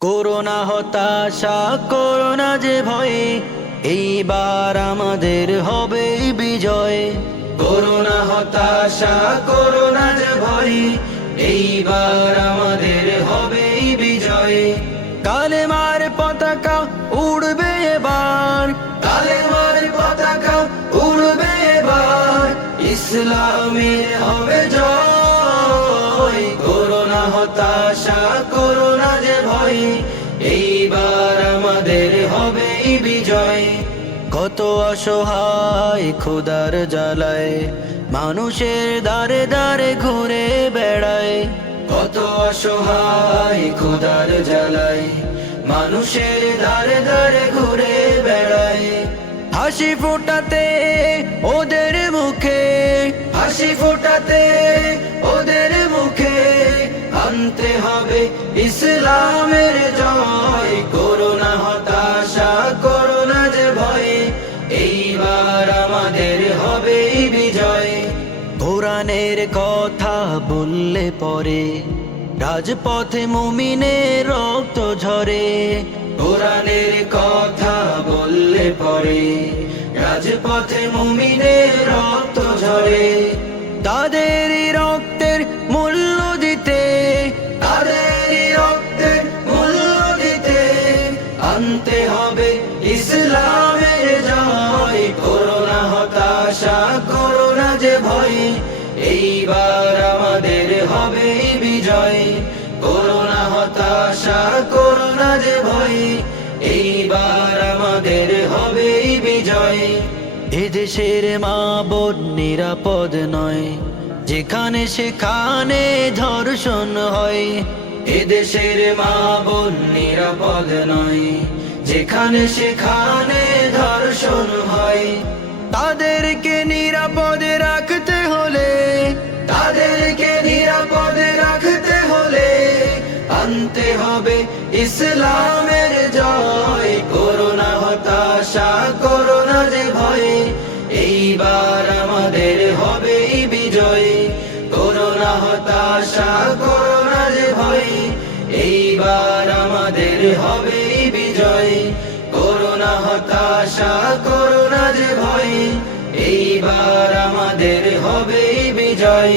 Corona হতাশা, corona যে ভয়, এইবার আমাদের হবে বিজয়। করোনা হতাশা, করোনা যে ভয়, এইবার আমাদের হবে বিজয়। কালেমার পতাকা উড়বে এবার, কালেমার পতাকা উড়বে এবার, ইসলামের হবে জয়। করোনা হতাশা, করোনা যে ভয়, এইবার আমাদের হবে বিজয়। কত অসহায় ক্ষুধার জ্বালায় মানুষের দারে দারে ঘুরে বেড়ায়। কত অসহায় ক্ষুধার জ্বালায় মানুষের দারে দারে ঘুরে বেড়ায়। হাসি ফোটাতে ওদের মুখে, হাসি ফোটাতে ওদের মুখে, আনতে হবে ইসলামের জয়। করোনা হতাশা, করোনা যে ভয়, এইবার আমাদের হবে বিজয়। কোরআনের কথা বললে পরে রাজপথে মুমিনের রক্ত ঝরে। কোরআনের কথা বললে পরে রাজপথে মুমিনের রক্ত ঝরে। তাদেরই রক্তের মূল্য দিতে, তাদেরই রক্তের মূল্য দিতে, আনতে হবে ইসলামের জয়। করোনা হতাশা, করোনা যে ভয়, এইবার আমাদের হবে বিজয়। করোনা হতাশা, করোনা যে ভয়, এইবার আমাদের হবে বিজয়। এদেশের মা বোন নিরাপদ নয়, যেখানে সেখানে ধর্ষণ হয়। এদেশের মা বোন নিরাপদ নয়, যেখানে সেখানে ধর্ষণ হয়। তাদেরকে নিরাপদে রাখতে হলে, তাদেরকে নিরাপদে রাখতে হলে, আনতে হবে ইসলামের জয়। করোনা হতাশা, করোনা যে ভয়, এইবার আমাদের হবে বিজয়। করোনা হতাশা, করোনা যে ভয়, এইবার আমাদের হবে বিজয়। করোনা হতাশা, করোনা যে ভয়, এইবার আমাদের হবে বিজয়।